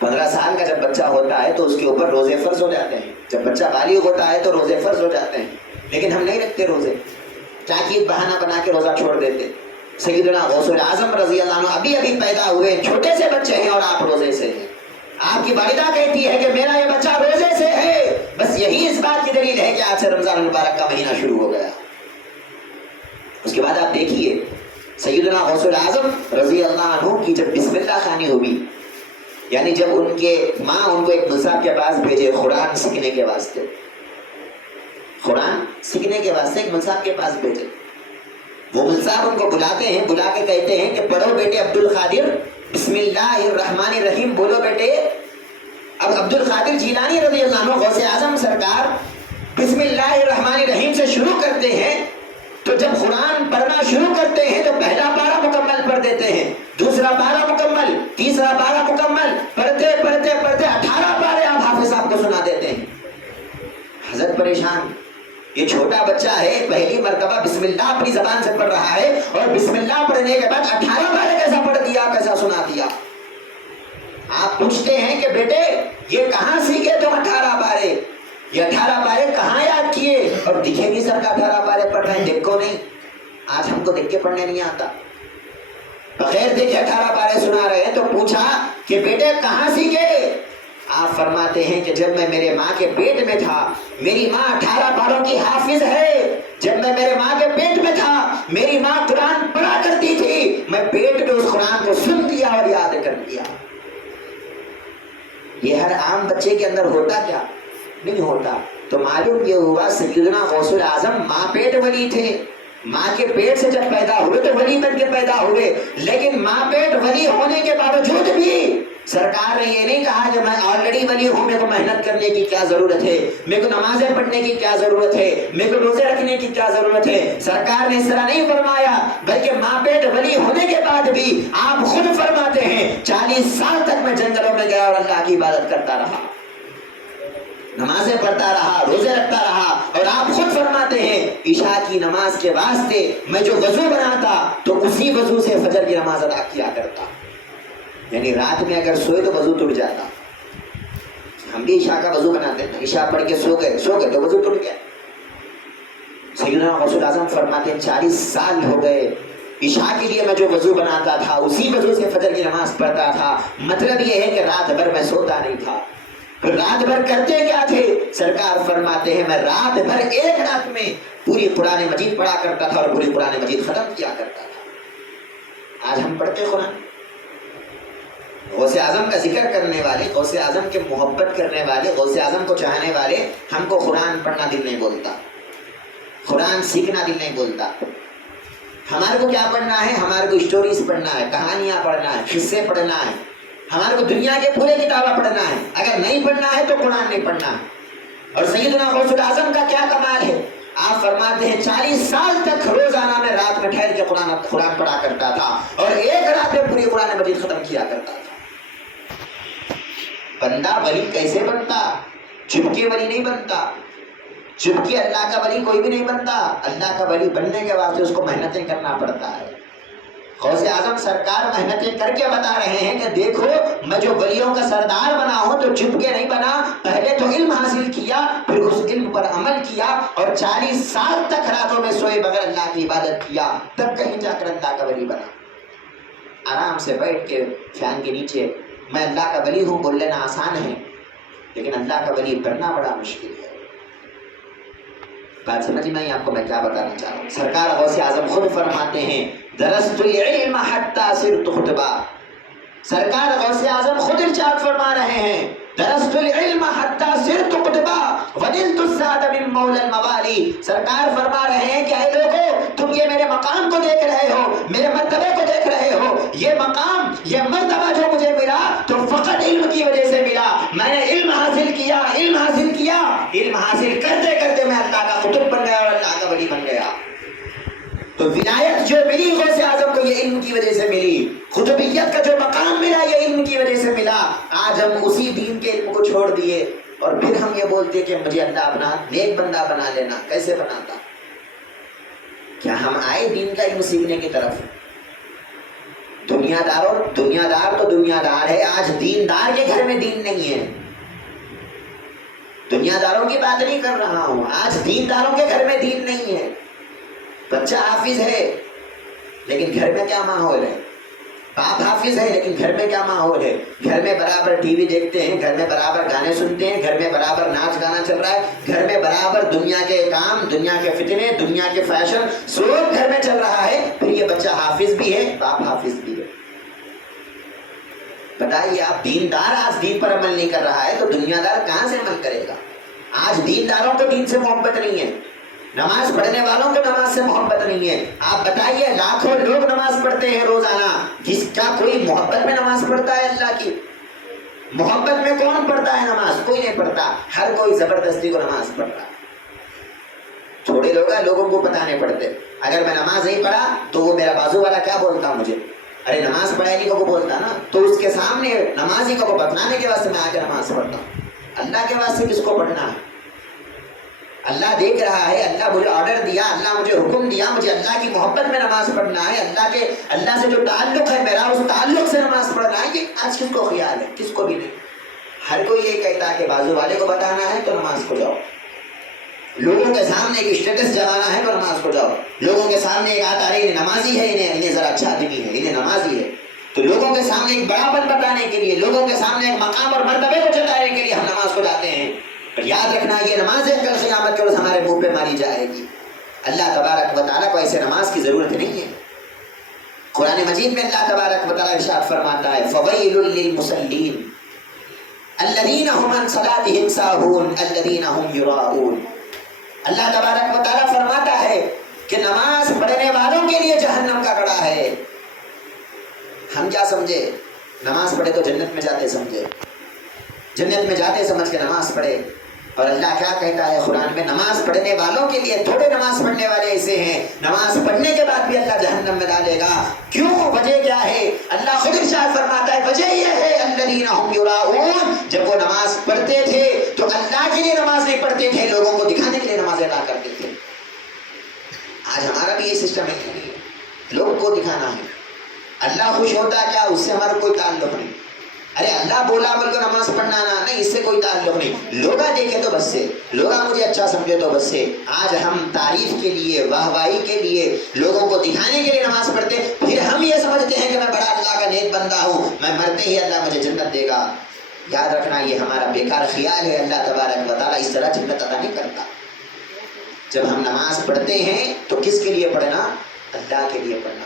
15 سال کا جب بچہ ہوتا ہے تو اس کے اوپر روزے فرض ہو جاتے ہیں، جب بچہ بالغ ہوتا ہے تو روزے فرض ہو جاتے ہیں، لیکن ہم نہیں رکھتے روزے، چاچی بہانہ بنا کے روزہ چھوڑ دیتے۔ سیدنا غوث الاعظم رضی اللہ عنہ ابھی پیدا ہوئے چھوٹے سے بچے ہیں اور آپ روزے سے ہیں۔ آپ کی والدہ کہتی ہے کہ میرا یہ بچہ روزے سے ہے، بس یہی اس بات کی دلیل ہے کہ آج سے رمضان المبارک کا مہینہ شروع ہو گیا۔ اس کے بعد آپ دیکھیے سیدنا غوث الاعظم رضی اللہ عنہ کی جب بسم اللہ خوانی ہوئی، یعنی جب ان کے ماں ان کو ایک مصحف کے پاس بھیجے قرآن سیکھنے کے واسطے، قرآن سیکھنے کے واسطے ایک مصحف کے پاس بھیجے، وہ مصحف ان کو بلاتے ہیں، بلا کے کہتے ہیں کہ پڑھو بیٹے عبد القادر بسم اللہ الرحمن الرحیم، بولو بیٹے۔ اب عبد القادر جیلانی رضی اللہ عنہ غوث اعظم سرکار بسم اللہ الرحمن الرحیم سے شروع کرتے ہیں، تو جب قرآن پڑھنا شروع کرتے ہیں تو پہلا پارہ مکمل پڑھ دیتے ہیں، دوسرا پارہ مکمل، تیسرا پارہ مکمل، پڑھتے پڑھتے پڑھتے 18 پارے آپ حافظ صاحب کو سنا دیتے ہیں۔ حضرت پریشان، یہ چھوٹا بچہ ہے، پہلی مرتبہ بسم اللہ اپنی زبان سے پڑھ رہا ہے، اور بسم اللہ پڑھنے کے بعد 18 پارے کیسا پڑھ دیا، کیسا سنا دیا؟ آپ پوچھتے ہیں کہ بیٹے یہ کہاں سیکھے تم 18 پارے، یہ 18 پارے کہاں یاد کیے؟ اور دکھے بھی سر کا 18 پارے پڑھ رہے ہیں، دیکھو نہیں، آج ہم کو دیکھ کے پڑھنے نہیں آتا، بغیر دیکھے 18 پارے سنا رہے ہیں۔ تو پوچھا کہ بیٹے کہاں سیکھے؟ آپ فرماتے ہیں کہ جب میں میرے ماں کے پیٹ میں تھا، میری ماں 18 پاروں کی حافظ ہے، جب میں میرے ماں کے پیٹ میں تھا میری ماں قرآن پڑھا کرتی تھی، میں پیٹ میں اس قرآن کو سن لیا اور یاد کر لیا۔ یہ ہر عام بچے کے اندر ہوتا کیا؟ نہیں ہوتا۔ تو معلوم یہ ہوا سیدنا غوث الاعظم ماں پیٹ ولی تھے، ماں کے پیٹ سے جب پیدا ہوئے تو ولی بن کے پیدا ہوئے، لیکن ماں پیٹ ولی ہونے کے باوجود بھی سرکار نے یہ نہیں کہا کہ میں آلریڈی ولی ہوں، میرے کو محنت کرنے کی کیا ضرورت ہے، میرے کو نمازیں پڑھنے کی کیا ضرورت ہے، میرے کو روزے رکھنے کی کیا ضرورت ہے۔ سرکار نے اس طرح نہیں فرمایا، بلکہ ماں پیٹ ولی ہونے کے بعد بھی آپ خود فرماتے ہیں 40 سال تک میں جنگلوں میں گیا اور اللہ کی عبادت کرتا رہا، نمازیں پڑھتا رہا، روزے رکھتا رہا، اور آپ خود فرماتے ہیں عشاء کی نماز کے واسطے میں جو وضو بناتا تو اسی وضو سے فجر کی نماز ادا کیا کرتا، یعنی رات میں اگر سوئے تو وضو ٹوٹ جاتا۔ ہم بھی عشاء کا وضو بناتے ہیں، عشاء پڑھ کے سو گئے تو وضو ٹوٹ گیا۔ سیدنا غوث الاعظم فرماتے ہیں 40 سال ہو گئے، عشاء کے لیے میں جو وضو بناتا تھا اسی وضو سے فجر کی نماز پڑھتا تھا۔ مطلب یہ ہے کہ رات بھر میں سوتا نہیں تھا۔ رات بھر کرتے کیا تھے؟ سرکار فرماتے ہیں میں رات بھر ایک رات میں پوری قرآن مجید پڑھا کرتا تھا اور پوری قرآن مجید ختم کیا کرتا تھا۔ آج ہم پڑھتے قرآن؟ غوث اعظم کا ذکر کرنے والے، غوث اعظم کے محبت کرنے والے، غوث اعظم کو چاہنے والے، ہم کو قرآن پڑھنا دل نہیں بولتا، قرآن سیکھنا دل نہیں بولتا۔ ہمارے کو کیا پڑھنا ہے؟ ہمارے کو اسٹوریز پڑھنا ہے، کہانیاں پڑھنا ہے، قصے پڑھنا ہے، ہمارے کو دنیا کے پورے کتابیں پڑھنا ہے۔ اگر نہیں پڑھنا ہے تو قرآن نہیں پڑھنا ہے۔ اور سیدنا غوث الاعظم کا کیا کمال ہے؟ آپ فرماتے ہیں 40 سال تک روزانہ میں رات میں ٹھہر کے قرآن پڑھا کرتا تھا اور ایک رات میں پوری قرآن مجید ختم کیا کرتا تھا۔ بندہ ولی کیسے بنتا؟ چپکے ولی نہیں بنتا، چپکے اللہ کا ولی کوئی بھی نہیں بنتا۔ اللہ کا ولی بننے کے واسطے اس کو محنتیں کرنا پڑتا ہے۔ غوث اعظم سرکار محنتیں کر کے بتا رہے ہیں کہ دیکھو میں جو ولیوں کا سردار بنا ہوں تو چپکے نہیں بنا، پہلے تو علم حاصل کیا، پھر اس علم پر عمل کیا، اور 40 سال تک راتوں میں سوئے بغیر اللہ کی عبادت کیا، تب کہیں جا کر اللہ کا ولی بنا۔ آرام سے بیٹھ کے فین کے نیچے میں اللہ کا ولی ہوں بول لینا آسان ہے، لیکن اللہ کا ولی بننا بڑا مشکل ہے۔ بات سمجھ میں آپ کو میں کیا بتانا چاہ رہا ہوں؟ سرکار غوث اعظم خود فرماتے ہیں درست العلم حتی صرت خطبہ۔ سرکار غوث اعظم خود ارشاد فرما رہے ہیں درست العلم حتی صرت خطبہ ونلت السعد من مولا الموالی۔ سرکار فرما رہے ہیں کہ اے لوگو تم یہ میرے مقام کو دیکھ رہے ہو، میرے مرتبے کو دیکھ رہے ہو، یہ مقام یہ مرتبہ جو مجھے ملا تو فقط علم کی وجہ سے ملا۔ میں نے علم حاصل کیا، علم حاصل کیا، علم حاصل کرتے کرتے میں اللہ کا قطب بن گیا اور اللہ کا ولی بن گیا۔ تو ولایت جو ملی غوث اعظم کو یہ علم کی وجہ سے ملی، قطبیت کا جو مقام ملا یہ علم کی وجہ سے ملا۔ آج ہم اسی دین کے علم کو چھوڑ دیے اور پھر ہم یہ بولتے کہ مجھے اللہ اپنا نیک بندہ بنا لینا۔ کیسے بناتا؟ کیا ہم آئے دین کا علم سیکھنے کی طرف؟ دنیا دار تو دنیا دار ہے، آج دیندار کے گھر میں دین نہیں ہے۔ دنیا داروں کی بات نہیں کر رہا ہوں، آج دینداروں کے گھر میں دین نہیں ہے۔ بچہ حافظ ہے لیکن گھر میں کیا ماحول ہے؟ باپ حافظ ہے لیکن گھر میں کیا ماحول ہے؟ گھر میں برابر ٹی وی دیکھتے ہیں، گھر میں برابر گانے سنتے ہیں، گھر میں برابر ناچ گانا چل رہا ہے، گھر میں برابر دنیا کے کام، دنیا کے فتنے، دنیا کے فیشن سب گھر میں چل رہا ہے، پھر یہ بچہ حافظ بھی ہے، باپ حافظ بھی ہے۔ بتائیے آپ دیندار آج دین پر عمل نہیں کر رہا ہے تو دنیا دار کہاں سے عمل کرے گا؟ آج دینداروں کو دین سے محبت نہیں ہے، نماز پڑھنے والوں کو نماز سے محبت نہیں ہے۔ آپ بتائیے لاکھوں لوگ نماز پڑھتے ہیں روزانہ، جس کا کوئی محبت میں نماز پڑھتا ہے؟ اللہ کی محبت میں کون پڑھتا ہے نماز؟ کوئی نہیں پڑھتا، ہر کوئی زبردستی کو نماز پڑھتا ہے۔ تھوڑے لوگ ہیں لوگوں کو بتانے پڑتے. اگر میں نماز نہیں پڑھا تو وہ میرا بازو والا کیا بولتا مجھے؟ ارے نماز پڑھائی نہیں کو بولتا نا, تو اس کے سامنے نمازی کو بتلانے کے واسطے میں آ کے نماز پڑھتا ہوں. اللہ کے واسطے کس کو پڑھنا ہے؟ اللہ دیکھ رہا ہے, اللہ مجھے آرڈر دیا, اللہ مجھے حکم دیا, مجھے اللہ کی محبت میں نماز پڑھنا ہے, اللہ سے جو تعلق ہے میرا اس تعلق سے نماز پڑھنا ہے. یہ آج کس کو خیال ہے؟ کس کو بھی نہیں. ہر کوئی یہ کہتا ہے کہ بازو والے کو بتانا ہے تو نماز کو جاؤ, لوگوں کے سامنے ایک اسٹیٹس جمانا ہے تو نماز کو جاؤ, لوگوں کے سامنے ایک آتا ہے انہیں نمازی ہے, انہیں ذرا اچھا آدمی ہے, انہیں نمازی ہے, تو لوگوں کے سامنے ایک بڑاپن بتانے کے لیے, لوگوں کے سامنے ایک مقام اور مرتبے کو جتانے کے لیے ہم نماز کو جاتے ہیں. اور یاد رکھنا یہ نماز کل قیامت کے روز ہمارے منہ پہ ماری جائے گی. اللہ تبارک و تعالیٰ کو ایسے نماز کی ضرورت نہیں ہے. قرآن مجید میں اللہ تبارک و تعالیٰ ارشاد فرماتا ہے فویل للمصلین الذین هم عن صلاتهم ساہون الذین هم یراؤون. اللہ تبارک و تعالیٰ فرماتا ہے کہ نماز پڑھنے والوں کے لیے جہنم کا گڑھا ہے. ہم کیا سمجھے؟ نماز پڑھے تو جنت میں جاتے سمجھے, جنت میں جاتے سمجھ کے نماز پڑھے. اور اللہ کیا کہتا ہے قرآن میں؟ نماز پڑھنے والوں کے لیے, تھوڑے نماز پڑھنے والے ایسے ہیں نماز پڑھنے کے بعد بھی اللہ جہنم میں ڈالے گا. کیوں؟ وجہ کیا ہے؟ اللہ خود ارشاد فرماتا ہے وجہ یہ ہے الذین هم یراؤون, جب وہ نماز پڑھتے تھے تو اللہ کے لیے نماز نہیں پڑھتے تھے, لوگوں کو دکھانے کے لیے نماز ادا کرتے تھے. آج ہمارا بھی یہ سسٹم ہے, لوگوں کو دکھانا ہے. اللہ خوش ہوتا ہے کیا؟ اس سے ہمارا کوئی تعلق نہیں. ارے اللہ بولا بول کو نماز پڑھنا نا, نہیں, اس سے کوئی تعلق نہیں. لوگا دیکھے تو بس سے, لوگا مجھے اچھا سمجھے تو بس سے. آج ہم تعریف کے لیے, واہواہی کے لیے, لوگوں کو دکھانے کے لیے نماز پڑھتے, پھر ہم یہ سمجھتے ہیں کہ میں بڑا اللہ کا نیک بندہ ہوں, میں مرتے ہی اللہ مجھے جنت دے گا. یاد رکھنا یہ ہمارا بیکار خیال ہے. اللہ تبارک و تعالیٰ اس طرح جنت عطا نہیں کرتا. جب ہم نماز پڑھتے ہیں تو کس کے لیے پڑھنا؟ اللہ کے لیے پڑھنا,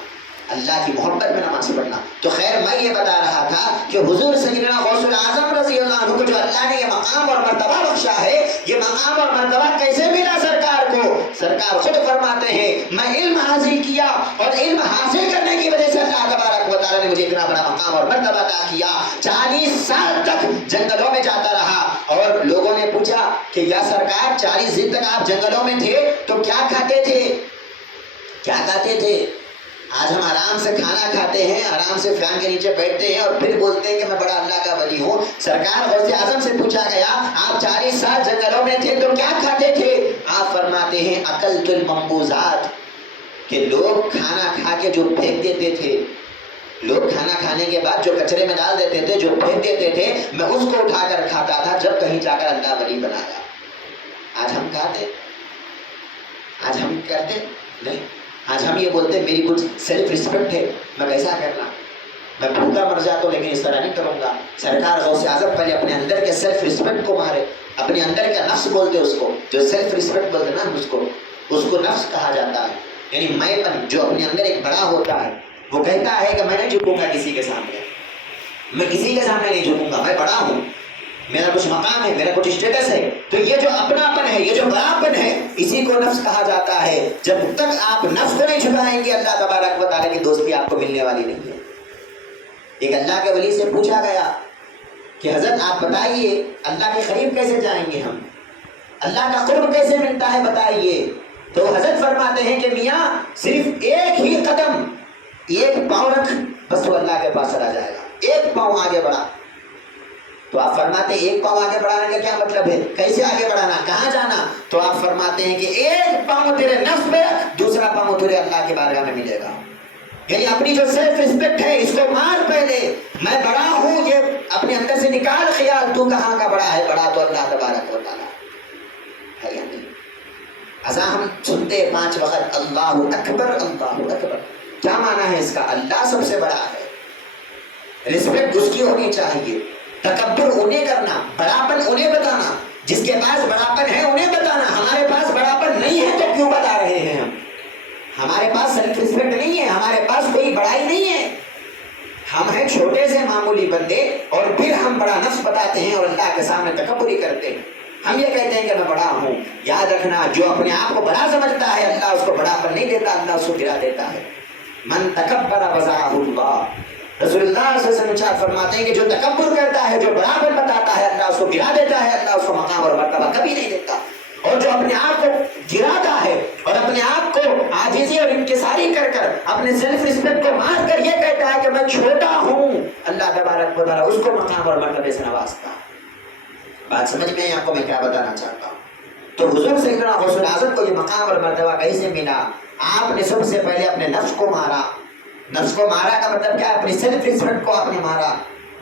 اللہ کی محبت میں نماز پڑھنا. تو خیر میں یہ بتا رہا تھا کہ حضور سیدنا غوث العظم رضی اللہ عنہ کو جو اللہ نے یہ مقام اور مرتبہ بخشا ہے, یہ مقام اور مرتبہ کیسے ملا سرکار کو؟ سرکار خود فرماتے ہیں میں علم حاصل کیا, اور علم حاصل کرنے کی وجہ سے اللہ تبارک و تعالیٰ نے مجھے اتنا بڑا مقام اور مرتبہ عطا کیا. 40 سال تک جنگلوں میں جاتا رہا, اور لوگوں نے پوچھا کہ یا سرکار 40 دن تک آپ جنگلوں میں تھے تو کیا کھاتے تھے, کیا کھاتے تھے؟ آج ہم آرام سے کھانا کھاتے ہیں, آرام سے فین کے نیچے بیٹھتے ہیں, اور پھر بولتے ہیں کہ میں بڑا اللہ کا ولی ہوں. سرکار غوث اعظم سے پوچھا گیا آپ 40 سال جنگلوں میں تھے تو کیا کھاتے تھے؟ آپ فرماتے ہیں اکلت المنبوذات, کہ لوگ کھانا کھا کے جو پھینک دیتے تھے, لوگ کھانا کھانے کے بعد جو کچرے میں ڈال دیتے تھے, جو پھینک دیتے تھے, میں اس کو اٹھا کر کھاتا تھا جب کہیں جا کر اللہ ولی بنایا. آج ہم کھاتے, آج ہم کرتے نہیں. آج ہم یہ بولتے ہیں میری کچھ سیلف رسپیکٹ ہے, میں کیسا کرنا, میں بھوکا مر جاتا ہوں لیکن اس طرح نہیں کروں گا. سرکار غوث اعظم پہلے اپنے اندر کے سیلف رسپیکٹ کو مارے, اپنے اندر کا نفس بولتے اس کو, جو سیلف رسپیکٹ بولتے نا اس کو نفس کہا جاتا ہے. یعنی میں پن جو اپنے اندر ایک بڑا ہوتا ہے, وہ کہتا ہے کہ میں نہیں جھکوں گا کسی کے سامنے, میں کسی کے سامنے نہیں جھکوں گا, میں بڑا ہوں, میرا کچھ مقام ہے, میرا کچھ اسٹیٹس ہے. تو یہ جو اپناپن ہے, یہ جو بڑاپن ہے, اسی کو نفس کہا جاتا ہے. جب تک آپ نفس کو نہیں جھکائیں گے اللہ تبارک و تعالیٰ کی دوستی آپ کو ملنے والی نہیں ہے. ایک اللہ کے ولی سے پوچھا گیا کہ حضرت آپ بتائیے اللہ کے قریب کیسے جائیں گے ہم, اللہ کا قرب کیسے ملتا ہے بتائیے. تو حضرت فرماتے ہیں کہ میاں صرف ایک ہی قدم, ایک پاؤں رکھ, بس وہ اللہ کے پاس چلا جائے گا. ایک پاؤں آگے بڑھا. تو آپ فرماتے ہیں ایک پاؤں آگے بڑھانے کا کیا مطلب ہے, کیسے آگے بڑھانا, کہاں جانا؟ تو آپ فرماتے ہیں کہ ایک پاؤں تیرے نفس میں, دوسرا پاؤں تیرے اللہ کے بارگاہ میں ملے گا. یعنی اپنی جو سیلف رسپیکٹ ہے اس کو مار پہلے, میں بڑا ہوں یہ اپنے اندر سے نکال خیال, تو کہاں کا بڑا ہے, بڑا تو اللہ تبارک و تعالیٰ ہے یا نہیں. اذان ہم سنتے 5 وقت اللہ اکبر اللہ اکبر, کیا معنی ہے اس کا؟ اللہ سب سے بڑا ہے, رسپیکٹ اس کی ہونی چاہیے. تکبر انہیں کرنا, بڑاپن انہیں بتانا, جس کے پاس بڑاپن ہے انہیں بتانا. ہمارے پاس بڑاپن نہیں ہے تو کیوں بتا رہے ہیں ہم؟ ہمارے پاس سیلف رسپیکٹ نہیں ہے, ہمارے پاس کوئی بڑائی نہیں ہے, ہم ہیں چھوٹے سے معمولی بندے, اور پھر ہم بڑا نفس بتاتے ہیں اور اللہ کے سامنے تکبری کرتے ہیں. ہم یہ کہتے ہیں کہ میں بڑا ہوں. یاد رکھنا جو اپنے آپ کو بڑا سمجھتا ہے اللہ اس کو بڑاپن نہیں دیتا, اللہ اس کو گرا دیتا ہے. من تکبر وضعہ اللہ, رسول اللہ صلی اللہ علیہ وسلم فرماتے ہیں کہ جو تکبر کرتا ہے, جو بڑاپن بتاتا ہے, اللہ اس کو گرا دیتا ہے, اللہ اس کو مقام اور مرتبہ کبھی نہیں دیتا. اور جو اپنے آپ کو گراتا ہے, اپنے سیلف رسپیکٹ کو مار کر یہ کہتا ہے کہ میں چھوٹا ہوں، اللہ تبارک و تعالیٰ اس کو مقام اور مرتبے سے نوازتا۔ بات سمجھ میں آپ کو میں کیا بتانا چاہتا ہوں؟ تو حضور سیدنا غوث الاعظم کو یہ مقام اور مرتبہ کیسے ملا؟ آپ نے سب سے پہلے اپنے نفس کو مارا۔ نفس کو مارا کا مطلب کیا ہے؟ اپنی سیلف رسپیکٹ کو آپ نے مارا،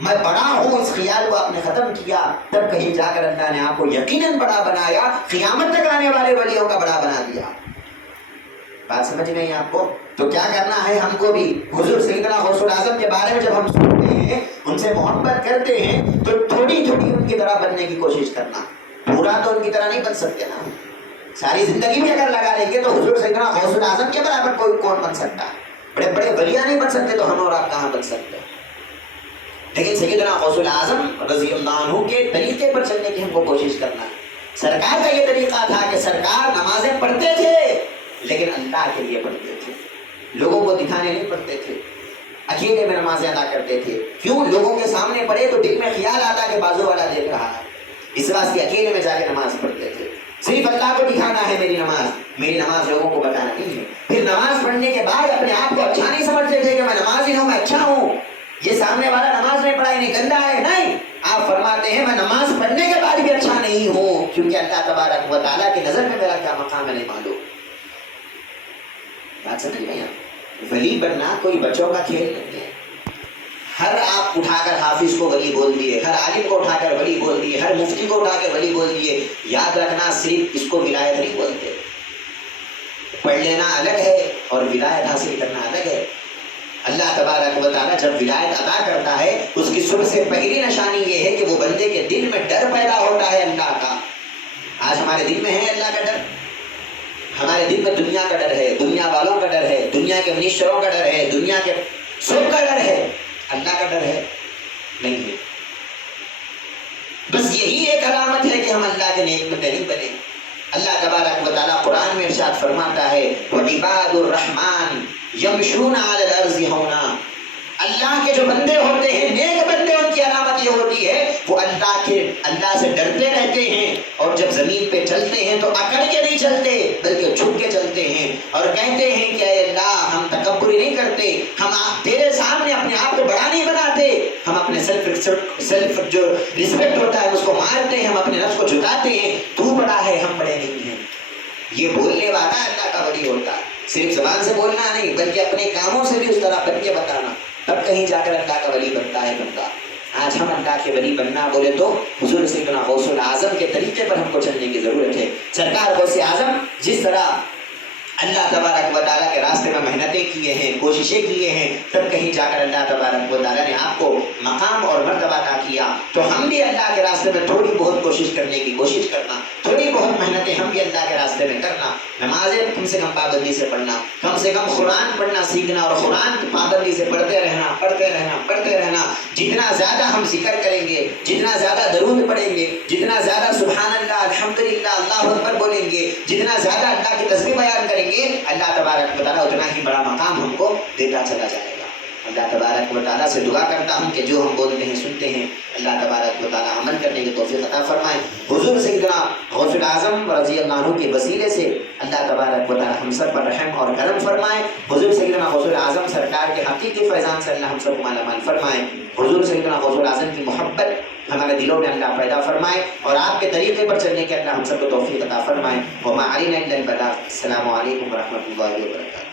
میں بڑا ہوں اس خیال کو آپ نے ختم کیا، تب کہیں جا کر اللہ نے آپ کو یقیناً بڑا بنایا، قیامت تک آنے والے ولیوں کا بڑا بنا دیا۔ بات سمجھ میں آپ کو؟ تو کیا کرنا ہے ہم کو بھی؟ حضور سیدنا غوث الاعظم کے بارے میں جب ہم سنتے ہیں، ان سے محبت کرتے ہیں، تو تھوڑی تھوڑی ان کی طرح بننے کی کوشش کرنا۔ پورا تو ان کی طرح نہیں بن سکتے نا، ساری زندگی بھی اگر لگا لیں گے تو حضور سیدنا غوث الاعظم کے برابر کوئی کون بن سکتا ہے؟ بڑے بڑے ولیاں نہیں بن سکتے تو ہم اور آپ کہاں بن سکتے؟ لیکن سیدنا غوث الاعظم رضی اللہ عنہ کے طریقے پر چلنے کی ہم کو کوشش کرنا ہے۔ سرکار کا یہ طریقہ تھا کہ سرکار نمازیں پڑھتے تھے لیکن اللہ کے لیے پڑھتے تھے، لوگوں کو دکھانے نہیں پڑھتے تھے، اکیلے میں نمازیں ادا کرتے تھے۔ کیوں؟ لوگوں کے سامنے پڑھے تو دل میں خیال آتا کہ بازو والا دیکھ رہا ہے، اس واسطے اکیلے میں جا کے نماز پڑھتے تھے۔ صرف اللہ کو دکھانا ہے میری نماز لوگوں کو بتانا نہیں ہے۔ پھر نماز پڑھنے کے بعد اپنے آپ کو اچھا نہیں سمجھتے تھے کہ میں نمازی ہوں، میں اچھا ہوں، یہ سامنے والا نماز نہیں پڑھا نہیں گندا ہے، نہیں، آپ فرماتے ہیں میں نماز پڑھنے کے بعد بھی اچھا نہیں ہوں، کیونکہ اللہ تبارک و تعالیٰ کی نظر میں میرا کیا مقام ہے نہیں معلوم۔ بات سمجھ گئے آپ؟ ولی بننا کوئی بچوں کا کھیل نہیں ہے۔ ہر آپ اٹھا کر حافظ کو ولی بول دیے، ہر عالم کو اٹھا کر ولی بول دیے، ہر مفتی کو اٹھا کر ولی بول دیے، یاد رکھنا صرف اس کو ولایت نہیں بولتے۔ پڑھ لینا الگ ہے اور ولایت حاصل کرنا الگ ہے۔ اللہ تبارک و تعالیٰ جب ولایت عطا کرتا ہے، اس کی سب سے پہلی نشانی یہ ہے کہ وہ بندے کے دل میں ڈر پیدا ہوتا ہے اللہ کا۔ آج ہمارے دل میں ہے اللہ کا ڈر؟ ہمارے دل میں دنیا کا ڈر ہے، دنیا والوں کا ڈر ہے، دنیا کے منسٹروں کا ڈر ہے، دنیا کے سب کا ڈر ہے، اللہ کا ڈر ہے؟ نہیں ہے۔ بس یہی ایک علامت ہے کہ ہم اللہ کے نیک بندے نہیں بنے۔ اللہ تبارک و تعالیٰ قرآن میں ارشاد فرماتا ہے وَعِبَادُ الرَّحْمَٰنِ يَمْشُونَ عَلَى الْأَرْضِ هَوْنًا۔ اللہ کے جو بندے ہوتے ہیں، نیک بندے، ان کی علامت یہ ہوتی ہے وہ اللہ سے ڈرتے رہتے ہیں، اور جب زمین پہ چلتے ہیں تو اکڑ کے نہیں چلتے بلکہ جھک کے چلتے ہیں، اور کہتے ہیں کہ اے اللہ ہم تکبری نہیں کرتے، ہم تیرے سامنے اپنے آپ کو بڑا نہیں بناتے، ہم اپنے سیلف جو رسپیکٹ ہوتا ہے اس کو مارتے ہیں، ہم اپنے نفس کو جھکاتے ہیں، تو بڑا ہے ہم بڑے نہیں ہیں۔ یہ بولنے والا اللہ کا ولی ہوتا ہے، صرف زبان سے بولنا نہیں بلکہ اپنے کاموں سے بھی اس طرح بن کے بتانا، تب کہیں جا کر اللہ کا ولی بنتا ہے بندہ۔ آج ہم اللہ کے ولی بننا بولے تو حضور سیدنا غوث الاعظم کے طریقے پر ہم کو چلنے کی ضرورت ہے۔ سرکار غوث اعظم جس طرح اللہ تبارک و تعالیٰ کے راستے میں محنتیں کیے ہیں، کوششیں کیے ہیں، تب کہیں جا کر اللہ تبارک و تعالیٰ نے آپ کو مقام اور مرتبہ عطا کیا۔ تو ہم بھی اللہ کے راستے میں تھوڑی بہت کوشش کرنے کی کوشش کرنا، تھوڑی بہت محنتیں ہم بھی اللہ کے راستے میں کرنا، نمازیں کم سے کم پابندی سے پڑھنا، کم سے کم قرآن پڑھنا سیکھنا، اور قرآن کی پابندی سے پڑھتے رہنا۔ جتنا زیادہ ہم ذکر کریں گے، جتنا زیادہ درود پڑھیں گے، جتنا زیادہ سبحان اللہ الحمدللہ اللہ اکبر بولیں گے، جتنا زیادہ اللہ کی تسبیح بیان کریں گے، اللہ تبارک و تعالیٰ اتنا ہی بڑا مقام ہم کو دیتا چلا جائے گا۔ اللہ تبارک و تعالیٰ سے دعا کرتا ہوں کہ جو ہم بولتے ہیں سنتے ہیں، اللہ تبارک و تعالیٰ عمل کرنے کی توفیق عطا فرمائے۔ حضور سیدنا غوث الاعظم رضی اللہ عنہ کے وسیلے سے اللہ تبارک و تعالیٰ ہم سب پر رحم اور کرم فرمائے۔ حضور سیدنا غوث الاعظم سرکار کے حقیقی فیضان سے اللہ ہم سب کو مالا مال فرمائے۔ حضور سیدنا غوث الاعظم کی محبت ہمارے دلوں میں اللہ پیدا فرمائے، اور آپ کے طریقے پر چلنے کے اللہ ہم سب کو توفیق عطا فرمائے۔ وما علینا الا البلاغ۔ السلام علیکم ورحمۃ اللہ وبرکاتہ۔